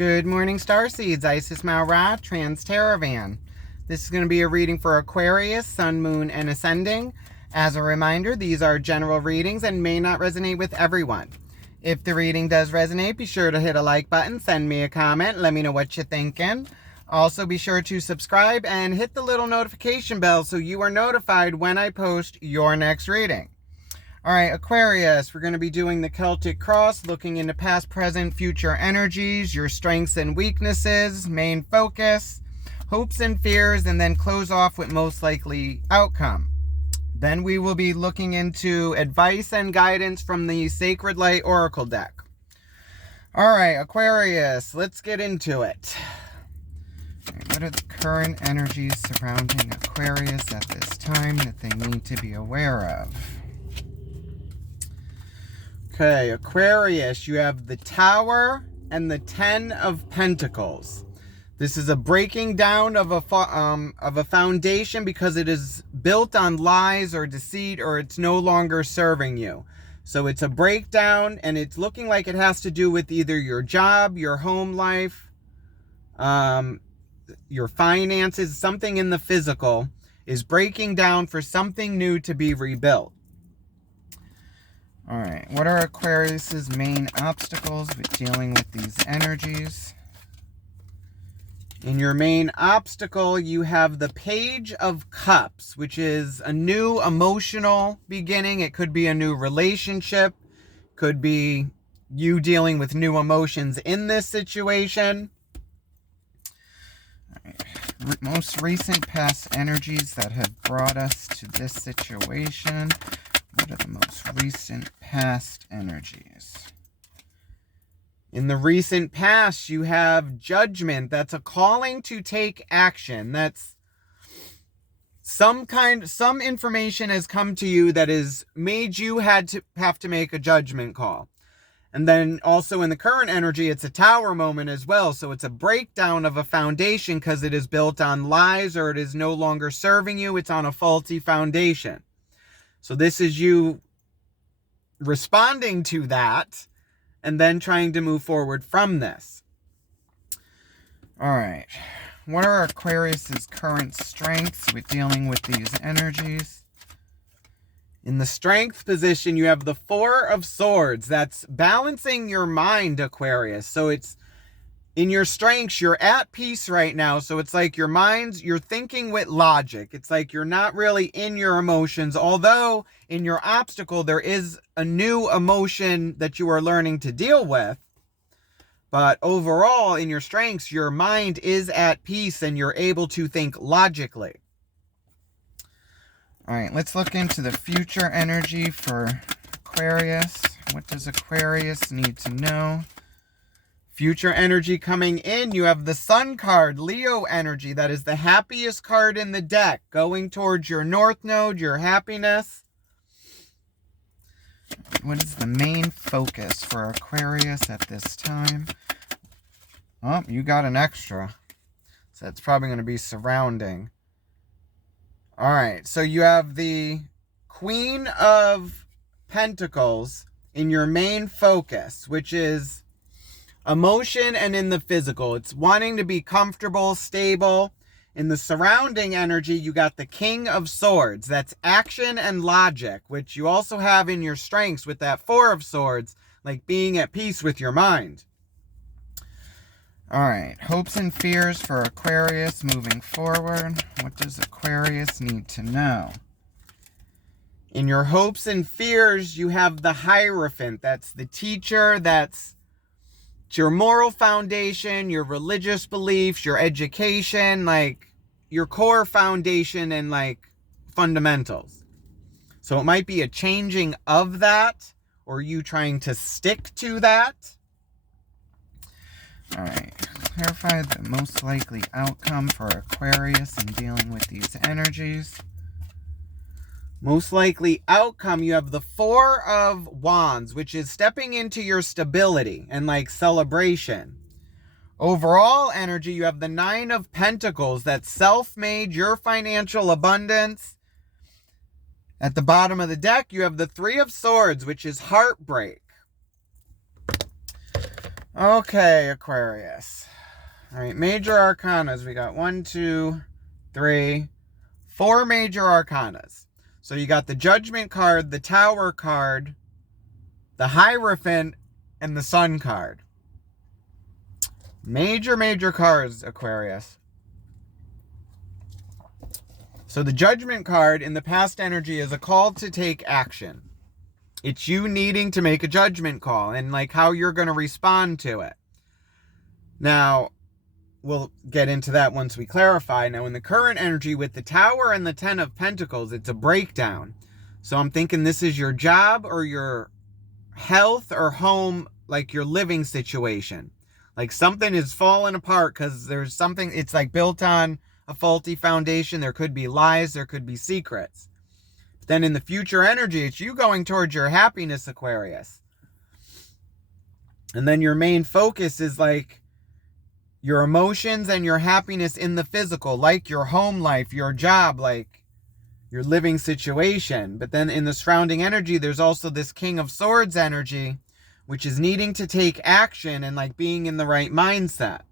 Good morning, Starseeds. Isis Mara, Trans Teravan. This is going to be a reading for Aquarius, Sun, Moon, and Ascending. As a reminder, these are general readings and may not resonate with everyone. If the reading does resonate, be sure to hit a like button, send me a comment, let me know what you're thinking. Also, be sure to subscribe and hit the little notification bell so you are notified when I post your next reading. All right, Aquarius, we're going to be doing the Celtic Cross, looking into past, present, future energies, your strengths and weaknesses, main focus, hopes and fears, and then close off with most likely outcome. Then we will be looking into advice and guidance from the Sacred Light Oracle deck. All right, Aquarius, let's get into it. All right, what are the current energies surrounding Aquarius at this time that they need to be aware of? Okay, Aquarius, you have the Tower and the Ten of Pentacles. This is a breaking down of a foundation because it is built on lies or deceit, or it's no longer serving you. So it's a breakdown, and it's looking like it has to do with either your job, your home life, your finances, something in the physical is breaking down for something new to be rebuilt. All right, what are Aquarius's main obstacles with dealing with these energies? In your main obstacle, you have the Page of Cups, which is a new emotional beginning. It could be a new relationship, could be you dealing with new emotions in this situation. All right. Most recent past energies that have brought us to this situation. What are the most recent past energies? In the recent past, you have Judgment. That's a calling to take action. That's some information has come to you that has made you have to make a judgment call. And then also in the current energy, it's a Tower moment as well. So it's a breakdown of a foundation because it is built on lies, or it is no longer serving you. It's on a faulty foundation. So this is you responding to that and then trying to move forward from this. All right. What are Aquarius's current strengths with dealing with these energies? In the strength position, you have the Four of Swords. That's balancing your mind, Aquarius. So it's in your strengths, you're at peace right now. So it's like you're thinking with logic. It's like you're not really in your emotions. Although in your obstacle, there is a new emotion that you are learning to deal with. But overall, in your strengths, your mind is at peace and you're able to think logically. All right, let's look into the future energy for Aquarius. What does Aquarius need to know? Future energy coming in, you have the Sun card, Leo energy. That is the happiest card in the deck, going towards your North Node, your happiness. What is the main focus for Aquarius at this time? Oh, you got an extra. So that's probably going to be surrounding. All right, so you have the Queen of Pentacles in your main focus, which is emotion and in the physical. It's wanting to be comfortable, stable. In the surrounding energy, you got the King of Swords. That's action and logic, which you also have in your strengths with that Four of Swords, like being at peace with your mind. All right, hopes and fears for Aquarius moving forward. What does Aquarius need to know? In your hopes and fears, you have the Hierophant. That's the teacher. That's your moral foundation, your religious beliefs, your education, like your core foundation and like fundamentals. So it might be a changing of that, or you trying to stick to that. All right, clarify the most likely outcome for Aquarius in dealing with these energies. Most likely outcome, you have the Four of Wands, which is stepping into your stability and like celebration. Overall energy, you have the Nine of Pentacles, that's self-made, your financial abundance. At the bottom of the deck, you have the Three of Swords, which is heartbreak. Okay, Aquarius. All right, major arcanas. We got 1, 2, 3, 4 major arcanas. So you got the Judgment card, the Tower card, the Hierophant, and the Sun card. Major cards, Aquarius. So the Judgment card in the past energy is a call to take action. It's you needing to make a judgment call and like how you're going to respond to it. Now, we'll get into that once we clarify. Now, in the current energy with the Tower and the 10 of Pentacles, it's a breakdown. So I'm thinking this is your job or your health or home, like your living situation. Like something is falling apart because there's something, it's like built on a faulty foundation. There could be lies, there could be secrets. Then in the future energy, it's you going towards your happiness, Aquarius. And then your main focus is like your emotions and your happiness in the physical, like your home life, your job, like your living situation. But then in the surrounding energy, there's also this King of Swords energy, which is needing to take action and like being in the right mindset.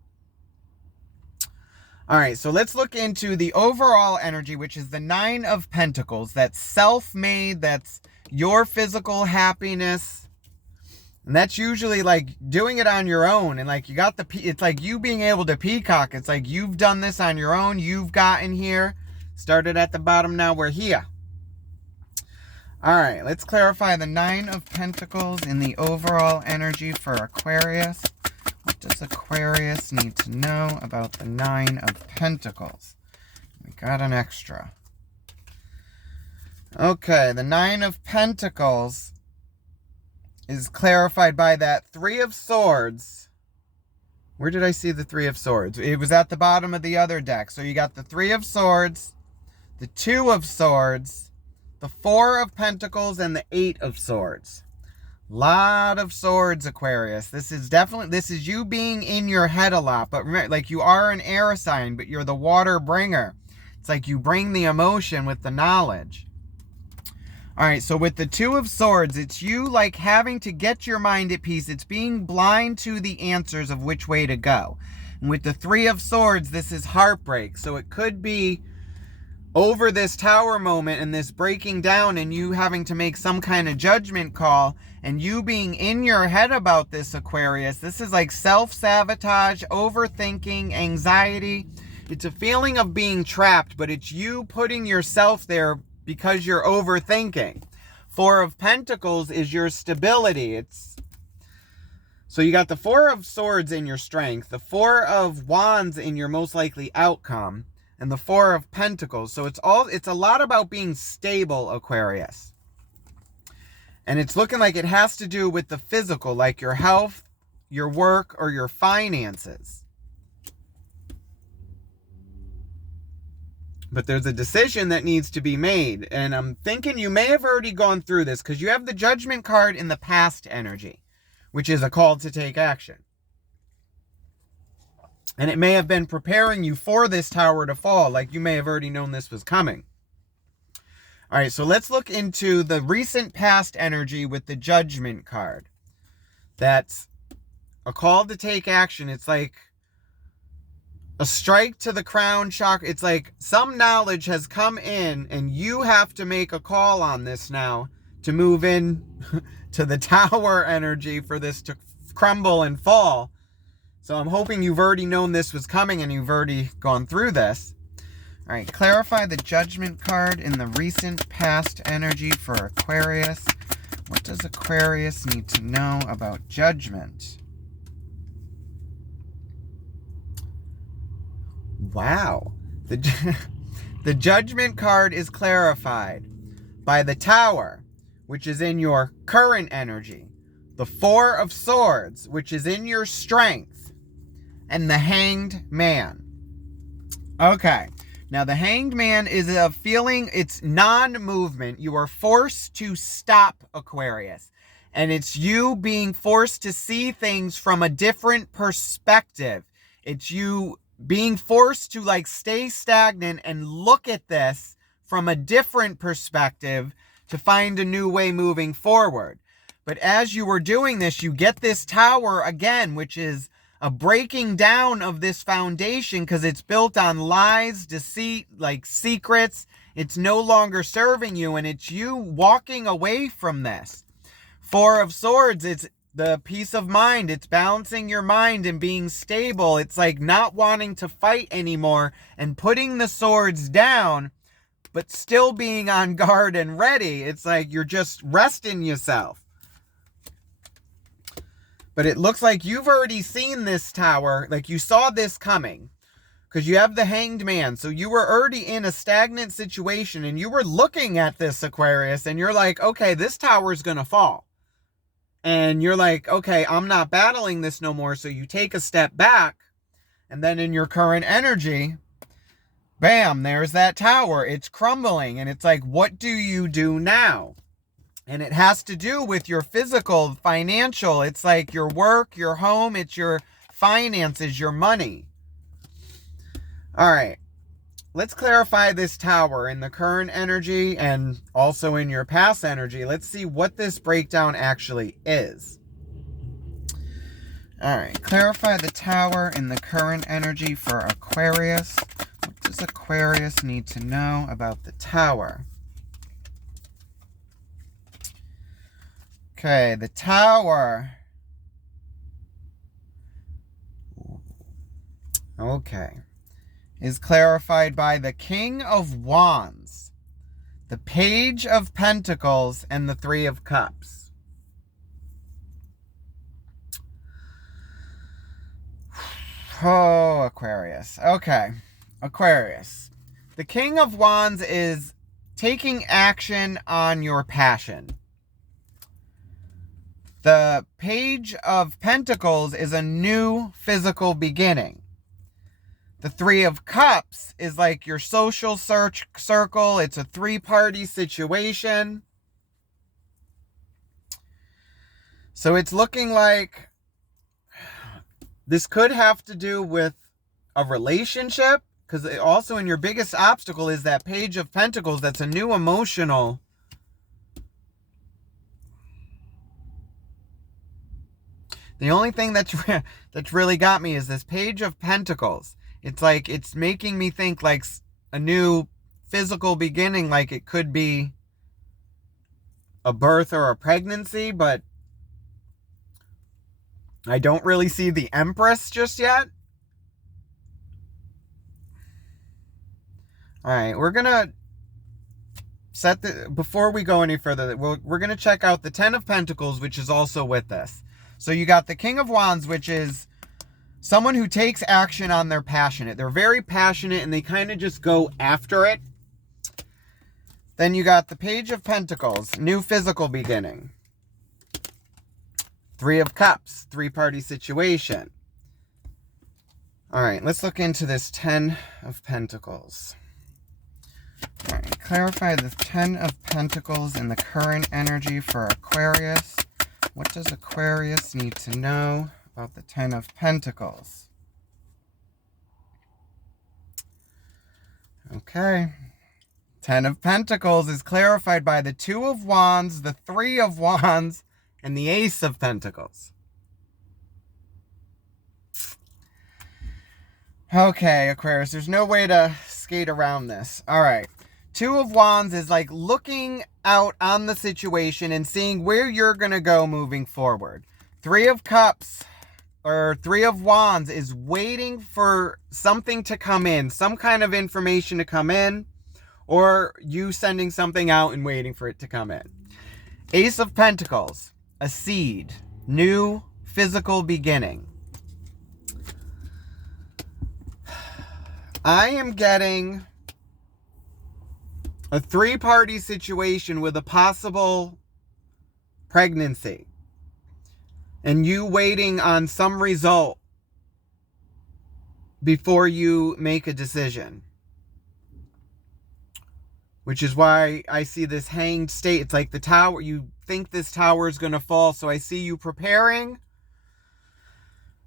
All right, so let's look into the overall energy, which is the 9 of Pentacles. That's self-made, that's your physical happiness. And that's usually like doing it on your own. And like you got it's like you being able to peacock. It's like you've done this on your own. You've gotten here. Started at the bottom, now we're here. All right, let's clarify the 9 of Pentacles in the overall energy for Aquarius. What does Aquarius need to know about the 9 of Pentacles? We got an extra. Okay, the 9 of Pentacles is clarified by that 3 of Swords. Where did I see the 3 of Swords? It was at the bottom of the other deck. So you got the 3 of Swords, the 2 of Swords, the 4 of Pentacles, and the 8 of Swords. Lot of swords, Aquarius. This is you being in your head a lot. But remember, like you are an air sign, but you're the water bringer. It's like you bring the emotion with the knowledge. All right, so with the 2 of Swords, it's you like having to get your mind at peace. It's being blind to the answers of which way to go. And with the 3 of Swords, this is heartbreak. So it could be over this Tower moment and this breaking down and you having to make some kind of judgment call and you being in your head about this, Aquarius. This is like self-sabotage, overthinking, anxiety. It's a feeling of being trapped, but it's you putting yourself there because you're overthinking. 4 of Pentacles is your stability. So you got the 4 of Swords in your strength, the 4 of Wands in your most likely outcome, and the 4 of Pentacles. So it's a lot about being stable, Aquarius. And it's looking like it has to do with the physical, like your health, your work, or your finances. But there's a decision that needs to be made. And I'm thinking you may have already gone through this because you have the Judgment card in the past energy, which is a call to take action. And it may have been preparing you for this Tower to fall. Like you may have already known this was coming. All right, so let's look into the recent past energy with the Judgment card. That's a call to take action. It's like a strike to the crown chakra. It's like some knowledge has come in and you have to make a call on this now to move in to the Tower energy for this to crumble and fall. So I'm hoping you've already known this was coming and you've already gone through this. All right, clarify the Judgment card in the recent past energy for Aquarius. What does Aquarius need to know about Judgment? Wow. The Judgment card is clarified by the Tower, which is in your current energy, the 4 of Swords, which is in your strength, and the Hanged Man. Okay. Now, the Hanged Man is a feeling, it's non-movement. You are forced to stop, Aquarius. And it's you being forced to see things from a different perspective. It's you being forced to like stay stagnant and look at this from a different perspective to find a new way moving forward. But as you were doing this, you get this tower again, which is a breaking down of this foundation because it's built on lies, deceit, like secrets. It's no longer serving you, and it's you walking away from this. Four of Swords, it's the peace of mind. It's balancing your mind and being stable. It's like not wanting to fight anymore and putting the swords down, but still being on guard and ready. It's like you're just resting yourself. But it looks like you've already seen this tower, like you saw this coming, because you have the Hanged Man. So you were already in a stagnant situation, and you were looking at this, Aquarius, and you're like, okay, this tower is going to fall. And you're like, okay, I'm not battling this no more. So you take a step back, and then in your current energy, bam, there's that tower. It's crumbling, and it's like, what do you do now? And it has to do with your physical, financial. It's like your work, your home, it's your finances, your money. All right. Let's clarify this tower in the current energy and also in your past energy. Let's see what this breakdown actually is. All right. Clarify the tower in the current energy for Aquarius. What does Aquarius need to know about the tower? Okay, the tower. Okay. Is clarified by the King of Wands, the Page of Pentacles, and the Three of Cups. Oh, Aquarius. Okay. Aquarius. The King of Wands is taking action on your passion. The Page of Pentacles is a new physical beginning. The Three of Cups is like your social circle. It's a three-party situation. So it's looking like this could have to do with a relationship, because also in your biggest obstacle is that Page of Pentacles. That's a new emotional. The only thing that's really got me is this Page of Pentacles. It's like, it's making me think like a new physical beginning, like it could be a birth or a pregnancy, but I don't really see the Empress just yet. All right, we're going to set before we go any further, we're going to check out the Ten of Pentacles, which is also with this. So you got the King of Wands, which is someone who takes action on their passionate. They're very passionate and they kind of just go after it. Then you got the Page of Pentacles, new physical beginning. Three of Cups, three-party situation. All right, let's look into this Ten of Pentacles. All right, clarify the Ten of Pentacles in the current energy for Aquarius. What does Aquarius need to know about the Ten of Pentacles? Okay. Ten of Pentacles is clarified by the Two of Wands, the Three of Wands, and the Ace of Pentacles. Okay, Aquarius, there's no way to skate around this. All right. Two of Wands is like looking out on the situation and seeing where you're going to go moving forward. Three of Cups or Three of Wands is waiting for something to come in, some kind of information to come in, or you sending something out and waiting for it to come in. Ace of Pentacles, a seed, new physical beginning. I am getting a three-party situation with a possible pregnancy. And you waiting on some result before you make a decision. Which is why I see this hanged state. It's like the tower, you think this tower is going to fall. So I see you preparing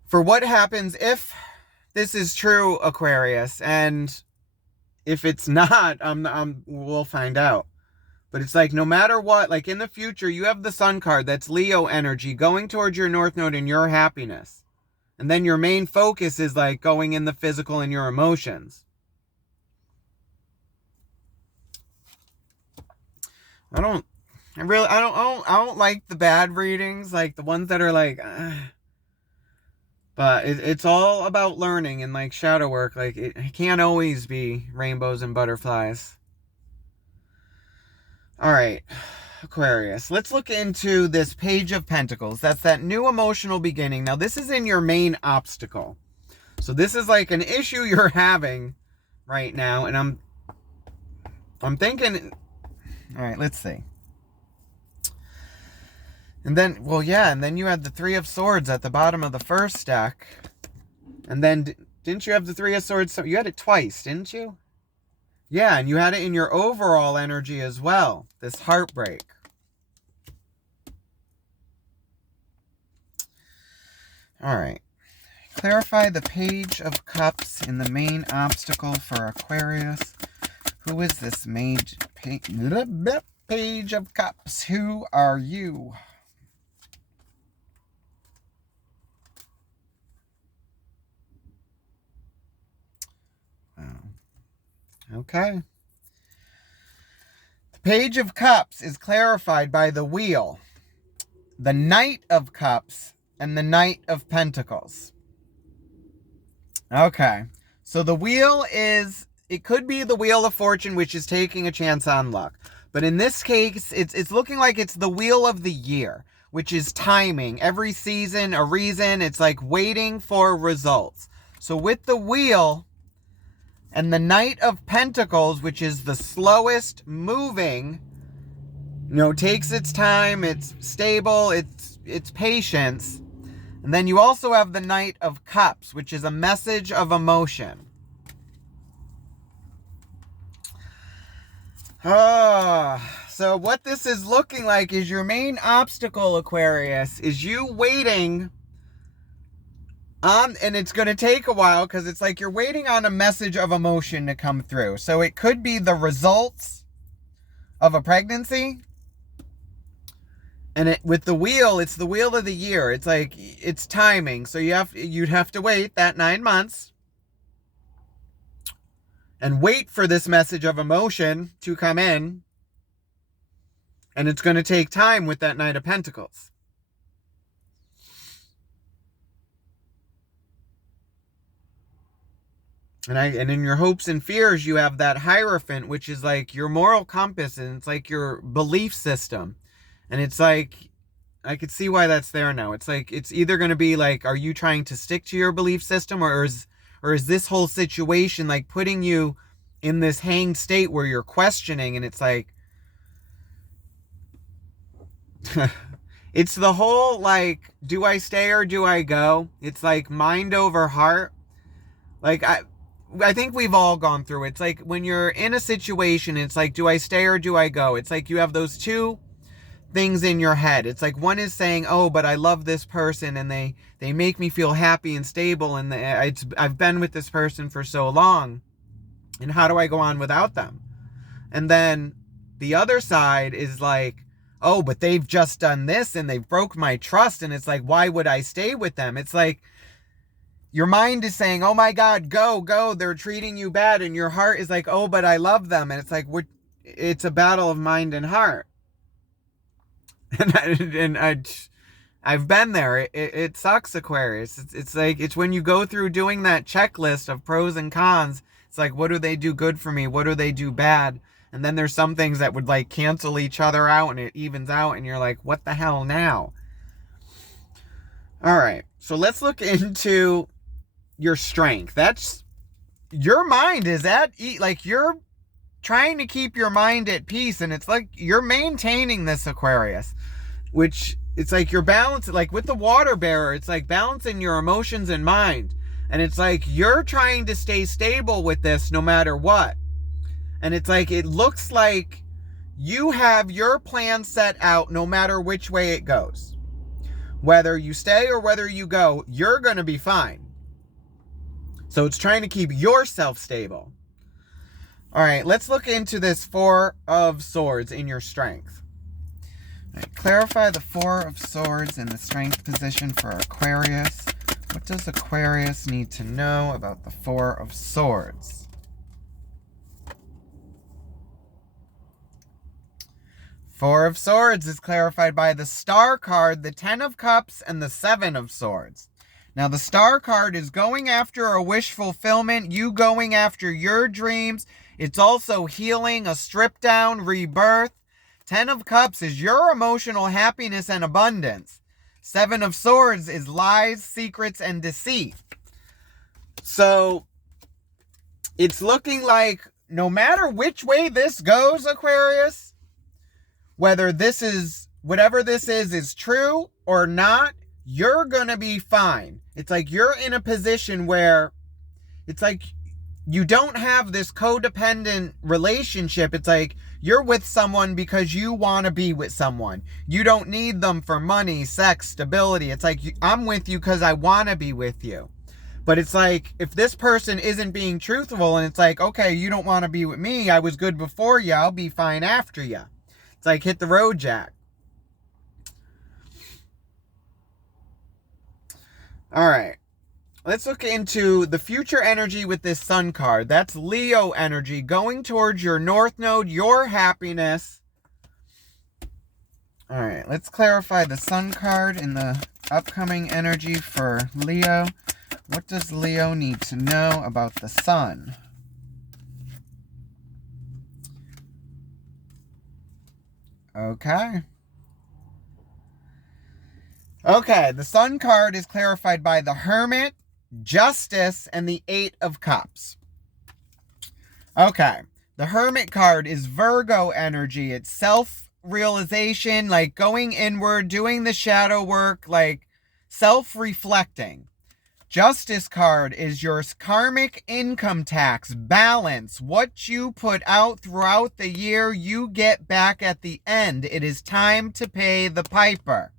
for what happens if this is true, Aquarius. And if it's not, we'll find out. But it's like no matter what, like in the future, you have the Sun card. That's Leo energy going towards your North Node and your happiness. And then your main focus is like going in the physical and your emotions. I don't like the bad readings, like the ones that are like, but it's all about learning and like shadow work. Like it can't always be rainbows and butterflies. All right, Aquarius, let's look into this Page of Pentacles. That's that new emotional beginning. Now, this is in your main obstacle. So this is like an issue you're having right now. And I'm thinking, all right, let's see. And then, well, yeah, and then you had the Three of Swords at the bottom of the first deck. And then, didn't you have the Three of Swords? So you had it twice, didn't you? Yeah, and you had it in your overall energy as well. This heartbreak. All right. Clarify the Page of Cups in the main obstacle for Aquarius. Who is this Page of Cups? Who are you? Okay. The Page of Cups is clarified by the Wheel, the Knight of Cups, and the Knight of Pentacles. Okay. So the Wheel is, it could be the Wheel of Fortune, which is taking a chance on luck. But in this case, it's looking like it's the Wheel of the Year, which is timing. Every season, a reason. It's like waiting for results. So with the Wheel and the Knight of Pentacles, which is the slowest moving, takes its time, it's stable, it's patience. And then you also have the Knight of Cups, which is a message of emotion. So what this is looking like is your main obstacle, Aquarius, is you waiting on, and it's going to take a while because it's like you're waiting on a message of emotion to come through. So it could be the results of a pregnancy. And with the Wheel, it's the Wheel of the Year. It's like, it's timing. So you'd have to wait that 9 months and wait for this message of emotion to come in. And it's going to take time with that Knight of Pentacles. And in your hopes and fears, you have that Hierophant, which is like your moral compass, and it's like your belief system. And it's like, I could see why that's there now. It's like, it's either going to be like, are you trying to stick to your belief system, or is this whole situation like putting you in this hanged state where you're questioning, and it's like, it's the whole like, do I stay or do I go? It's like mind over heart. Like, I think we've all gone through it. It's like when you're in a situation, it's like, do I stay or do I go? It's like you have those two things in your head. It's like one is saying, oh, but I love this person and they make me feel happy and stable, and I've been with this person for so long, and how do I go on without them? And then the other side is like, oh, but they've just done this and they've broke my trust, and it's like, why would I stay with them? It's like your mind is saying, oh my God, go, they're treating you bad, and your heart is like, oh, but I love them. And it's like, it's a battle of mind and heart. And I've been there. It sucks, Aquarius. It's like, it's when you go through doing that checklist of pros and cons. It's like, what do they do good for me? What do they do bad? And then there's some things that would like cancel each other out, and it evens out, and you're like, what the hell now? All right. So let's look into your strength. That's your mind is like you're trying to keep your mind at peace, and it's like you're maintaining this, Aquarius, which it's like you're balancing, like with the water bearer, it's like balancing your emotions and mind. And it's like you're trying to stay stable with this no matter what. And it's like, it looks like you have your plan set out no matter which way it goes. Whether you stay or whether you go, you're going to be fine. So it's trying to keep yourself stable. All right, let's look into this Four of Swords in your strength. All right, clarify the Four of Swords in the strength position for Aquarius. What does Aquarius need to know about the Four of Swords? Four of Swords is clarified by the Star card, the Ten of Cups, and the Seven of Swords. Now, the Star card is going after a wish fulfillment, you going after your dreams. It's also healing, a strip down, rebirth. Ten of Cups is your emotional happiness and abundance. Seven of Swords is lies, secrets, and deceit. So, it's looking like no matter which way this goes, Aquarius, whether this is, whatever this is true or not, you're going to be fine. It's like you're in a position where it's like you don't have this codependent relationship. It's like you're with someone because you want to be with someone. You don't need them for money, sex, stability. It's like I'm with you because I want to be with you. But it's like if this person isn't being truthful and it's like, okay, you don't want to be with me. I was good before you. I'll be fine after you. It's like hit the road, Jack. All right. Let's look into the future energy with this Sun card. That's Leo energy going towards your North Node, your happiness. All right. Let's clarify the Sun card in the upcoming energy for Leo. What does Leo need to know about the Sun? Okay. Okay, the Sun card is clarified by the Hermit, Justice, and the Eight of Cups. Okay, the Hermit card is Virgo energy. It's self-realization, like going inward, doing the shadow work, like self-reflecting. Justice card is your karmic income tax balance. What you put out throughout the year, you get back at the end. It is time to pay the piper.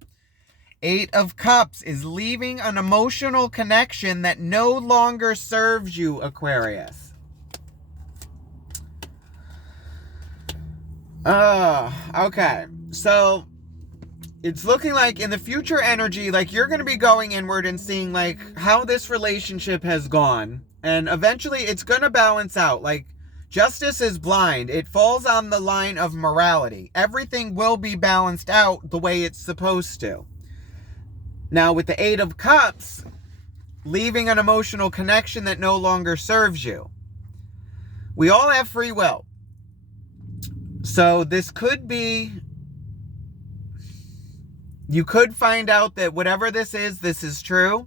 Eight of Cups is leaving an emotional connection that no longer serves you, Aquarius. Okay. So, it's looking like in the future energy, like you're going to be going inward and seeing like how this relationship has gone. And eventually it's going to balance out. Like justice is blind. It falls on the line of morality. Everything will be balanced out the way it's supposed to. Now, with the Eight of Cups, leaving an emotional connection that no longer serves you. We all have free will. So this could be, you could find out that whatever this is true.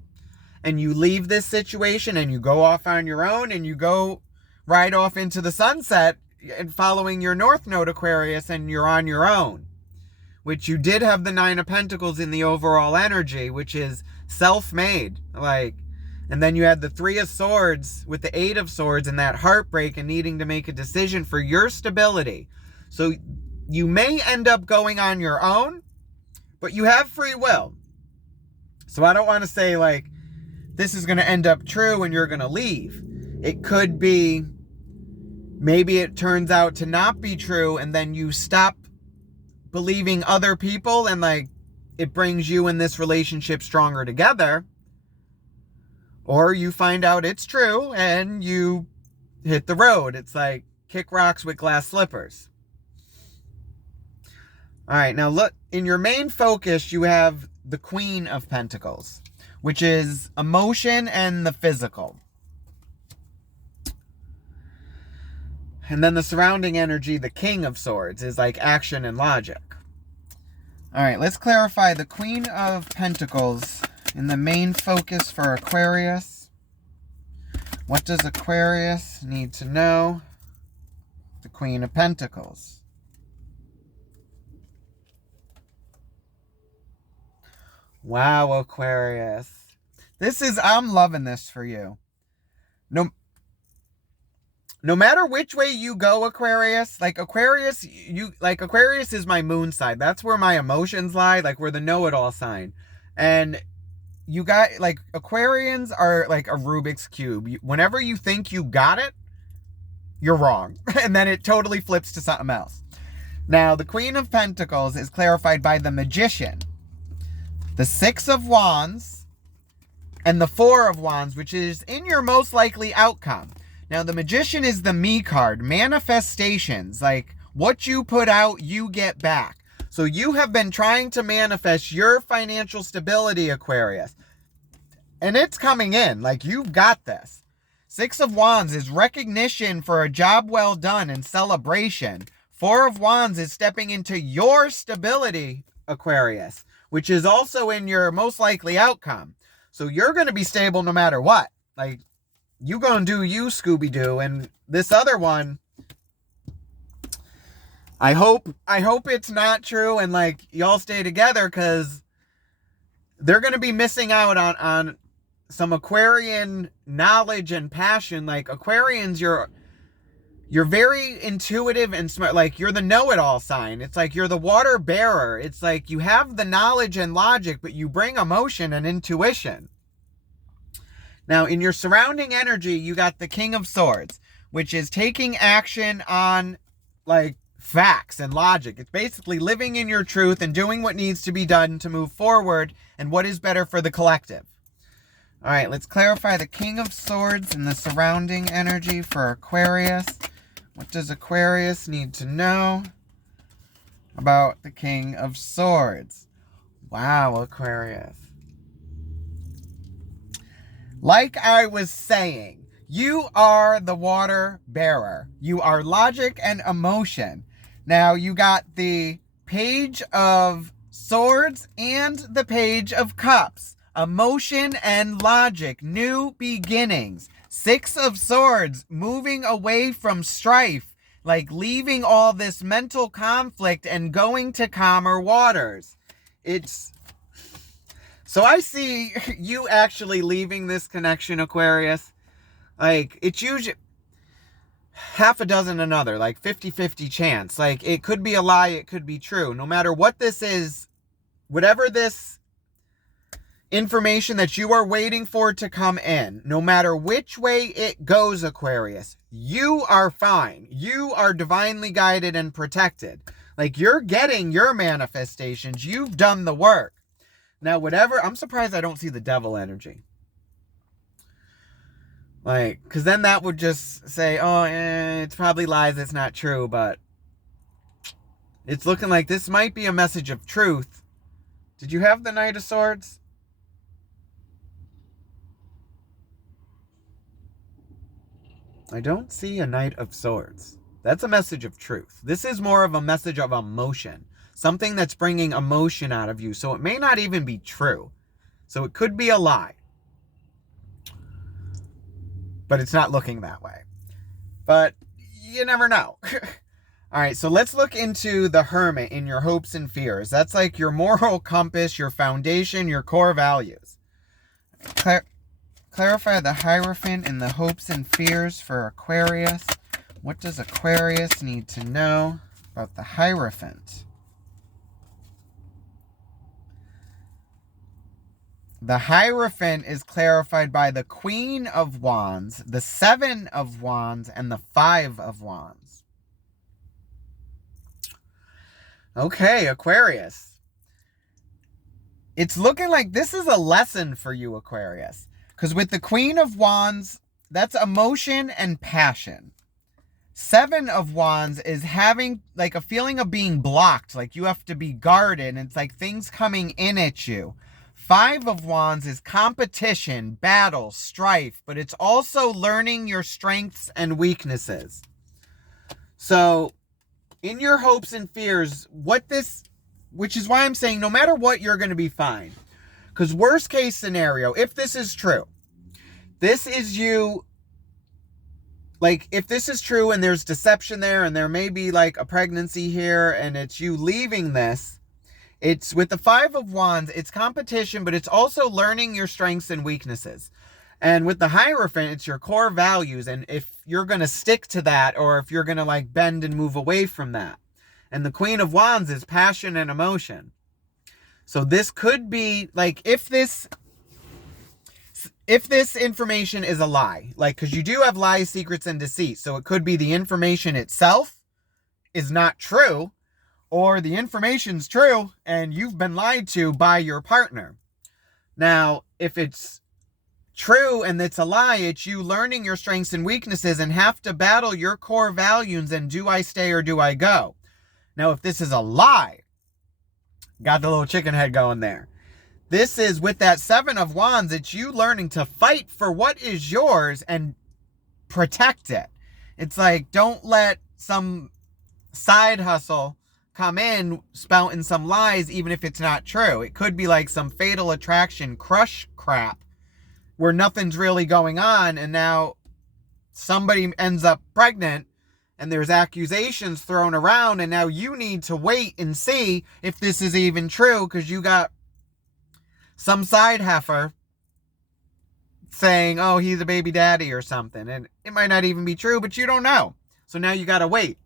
And you leave this situation and you go off on your own and you go right off into the sunset and following your North Node, Aquarius, and you're on your own. Which you did have the Nine of Pentacles in the overall energy, which is self-made. And then you had the Three of Swords with the Eight of Swords and that heartbreak and needing to make a decision for your stability. So you may end up going on your own, but you have free will. So I don't want to say like, this is going to end up true and you're going to leave. It could be, maybe it turns out to not be true and then you stop believing other people and like it brings you and this relationship stronger together. Or you find out it's true and you hit the road. It's like kick rocks with glass slippers. All right, now look, in your main focus, you have the Queen of Pentacles, which is emotion and the physical. And then the surrounding energy, the King of Swords, is like action and logic. All right, let's clarify the Queen of Pentacles in the main focus for Aquarius. What does Aquarius need to know? The Queen of Pentacles. Wow, Aquarius. I'm loving this for you. No matter which way you go, Aquarius, Aquarius is my moon side. That's where my emotions lie, like we're the know-it-all sign. And you got, Aquarians are like a Rubik's Cube. Whenever you think you got it, you're wrong. And then it totally flips to something else. Now, the Queen of Pentacles is clarified by the Magician, the Six of Wands, and the Four of Wands, which is in your most likely outcome. Now, the Magician is the me card, manifestations, like what you put out, you get back. So you have been trying to manifest your financial stability, Aquarius. And it's coming in, like you've got this. Six of Wands is recognition for a job well done and celebration. Four of Wands is stepping into your stability, Aquarius, which is also in your most likely outcome. So you're going to be stable no matter what. Like, you going to do you, Scooby-Doo. And this other one, I hope it's not true and, like, y'all stay together, because they're going to be missing out on some Aquarian knowledge and passion. Like, Aquarians, you're very intuitive and smart. Like, you're the know-it-all sign. It's like you're the water bearer. It's like you have the knowledge and logic, but you bring emotion and intuition. Now, in your surrounding energy, you got the King of Swords, which is taking action on, like, facts and logic. It's basically living in your truth and doing what needs to be done to move forward and what is better for the collective. All right, let's clarify the King of Swords and the surrounding energy for Aquarius. What does Aquarius need to know about the King of Swords? Wow, Aquarius. Like I was saying, you are the water bearer. You are logic and emotion. Now, you got the Page of Swords and the Page of Cups. Emotion and logic, new beginnings. Six of Swords, moving away from strife, like leaving all this mental conflict and going to calmer waters. So I see you actually leaving this connection, Aquarius. Like, it's usually half a dozen another, like 50-50 chance. Like, it could be a lie, it could be true. No matter what this is, whatever this information that you are waiting for to come in, no matter which way it goes, Aquarius, you are fine. You are divinely guided and protected. Like, you're getting your manifestations. You've done the work. Now, whatever, I'm surprised I don't see the devil energy. Like, because then that would just say, oh, it's probably lies, it's not true, but it's looking like this might be a message of truth. Did you have the Knight of Swords? I don't see a Knight of Swords. That's a message of truth. This is more of a message of emotion. Something that's bringing emotion out of you. So it may not even be true. So it could be a lie. But it's not looking that way. But you never know. All right, so let's look into the Hermit in your hopes and fears. That's like your moral compass, your foundation, your core values. Clarify the Hierophant in the hopes and fears for Aquarius. What does Aquarius need to know about the Hierophant? The Hierophant is clarified by the Queen of Wands, the Seven of Wands, and the Five of Wands. Okay, Aquarius. It's looking like this is a lesson for you, Aquarius. Because with the Queen of Wands, that's emotion and passion. Seven of Wands is having like a feeling of being blocked, like you have to be guarded. It's like things coming in at you. Five of Wands is competition, battle, strife, but it's also learning your strengths and weaknesses. So, in your hopes and fears, which is why I'm saying no matter what, you're going to be fine. Because worst case scenario, if this is true, this is you, like, if this is true and there's deception there and there may be like a pregnancy here and it's you leaving this, it's with the Five of Wands, it's competition, but it's also learning your strengths and weaknesses. And with the Hierophant, it's your core values. And if you're going to stick to that or if you're going to like bend and move away from that. And the Queen of Wands is passion and emotion. So this could be like, if this, if this information is a lie, like, because you do have lies, secrets, and deceit. So it could be the information itself is not true, or the information's true and you've been lied to by your partner. Now, if it's true and it's a lie, it's you learning your strengths and weaknesses and have to battle your core values and do I stay or do I go? Now, if this is a lie, got the little chicken head going there. This is with that Seven of Wands, it's you learning to fight for what is yours and protect it. It's like, don't let some side hustle come in spouting some lies, even if it's not true. It could be like some fatal attraction crush crap where nothing's really going on, and now somebody ends up pregnant and there's accusations thrown around, and now you need to wait and see if this is even true because you got some side heifer saying, oh, he's a baby daddy or something. And it might not even be true, but you don't know. So now you got to wait.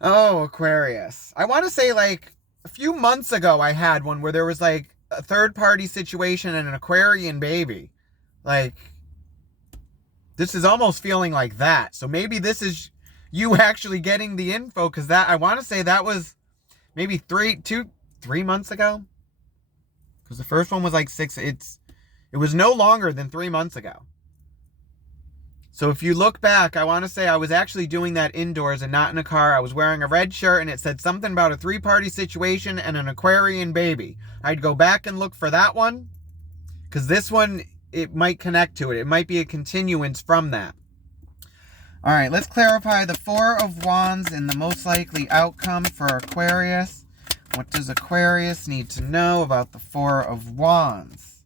Oh, Aquarius. I want to say like a few months ago I had one where there was like a third-party situation and an Aquarian baby. Like, this is almost feeling like that. So maybe this is you actually getting the info, because that, I want to say that was maybe 3 months ago. Because the first one was like 6. It was no longer than 3 months ago. So if you look back, I want to say I was actually doing that indoors and not in a car. I was wearing a red shirt and it said something about a 3-party situation and an Aquarian baby. I'd go back and look for that one, because this one, it might connect to it. It might be a continuance from that. All right, let's clarify the Four of Wands and the most likely outcome for Aquarius. What does Aquarius need to know about the Four of Wands?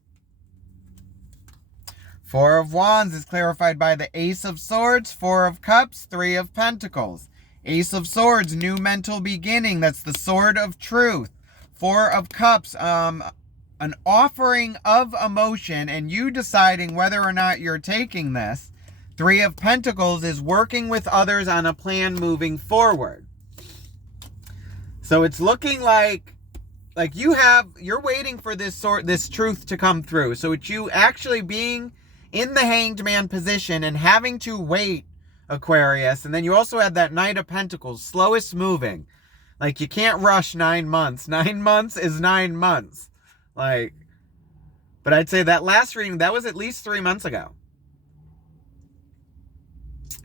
Four of Wands is clarified by the Ace of Swords, Four of Cups, Three of Pentacles. Ace of Swords, new mental beginning. That's the sword of truth. Four of Cups, an offering of emotion and you deciding whether or not you're taking this. Three of Pentacles is working with others on a plan moving forward. So it's looking like you're waiting for this truth to come through. So it's you actually being in the Hanged Man position and having to wait, Aquarius. And then you also have that Knight of Pentacles, slowest moving. Like, you can't rush 9 months. 9 months is 9 months. Like, but I'd say that last reading, that was at least 3 months ago.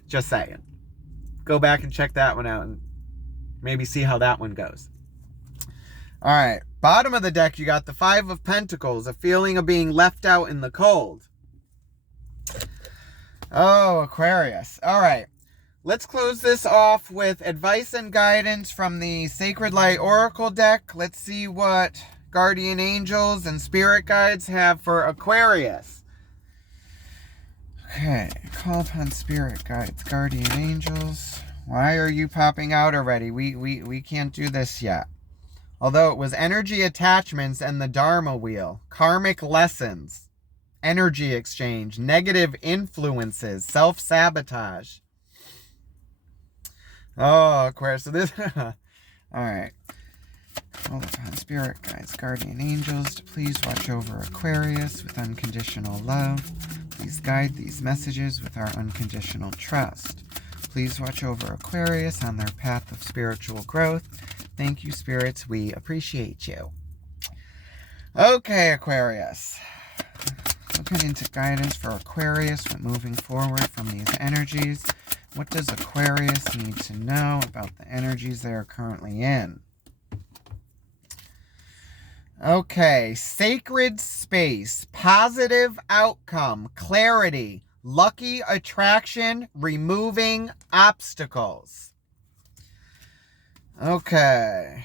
Just saying. Go back and check that one out and maybe see how that one goes. All right. Bottom of the deck, you got the Five of Pentacles, a feeling of being left out in the cold. Oh, Aquarius. All right. Let's close this off with advice and guidance from the Sacred Light Oracle deck. Let's see what guardian angels and spirit guides have for Aquarius. Okay. Call upon spirit guides, guardian angels. Why are you popping out already? We can't do this yet. Although it was energy attachments and the Dharma wheel, karmic lessons, energy exchange, negative influences, self-sabotage. Oh, Aquarius. So this, all right. Call upon spirit guides, guardian angels to please watch over Aquarius with unconditional love. Please guide these messages with our unconditional trust. Please watch over Aquarius on their path of spiritual growth. Thank you, spirits. We appreciate you. Okay, Aquarius. Looking into guidance for Aquarius when moving forward from these energies. What does Aquarius need to know about the energies they are currently in? Okay, sacred space, positive outcome, clarity, lucky attraction, removing obstacles. Okay.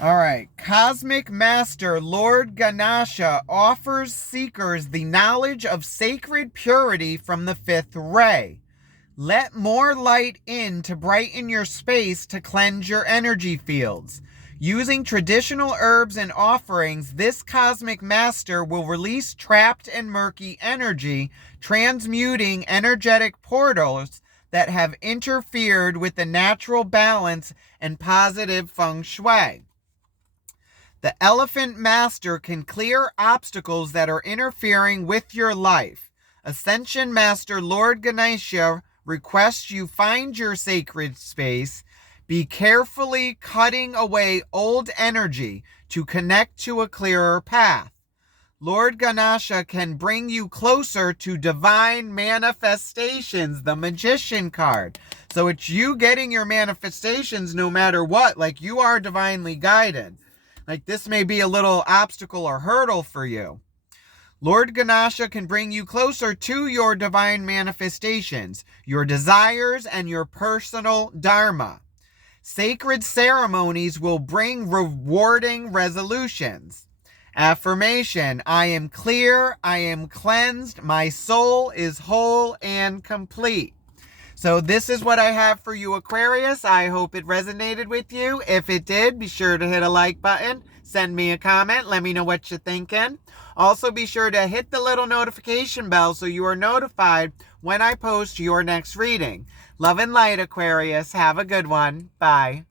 All right. Cosmic Master Lord Ganesha offers seekers the knowledge of sacred purity from the fifth ray. Let more light in to brighten your space to cleanse your energy fields. Using traditional herbs and offerings, this cosmic master will release trapped and murky energy, transmuting energetic portals that have interfered with the natural balance and positive feng shui. The Elephant Master can clear obstacles that are interfering with your life. Ascension Master Lord Ganesha requests you find your sacred space. Be carefully cutting away old energy to connect to a clearer path. Lord Ganesha can bring you closer to divine manifestations, the Magician card. So it's you getting your manifestations no matter what. Like, you are divinely guided. Like, this may be a little obstacle or hurdle for you. Lord Ganesha can bring you closer to your divine manifestations, your desires, and your personal dharma. Sacred ceremonies will bring rewarding resolutions. Affirmation: I am clear, I am cleansed, my soul is whole and complete. So this is what I have for you, Aquarius. I hope it resonated with you. If it did, be sure to hit a like button. Send me a comment. Let me know what you're thinking. Also, be sure to hit the little notification bell so you are notified when I post your next reading. Love and light, Aquarius. Have a good one. Bye.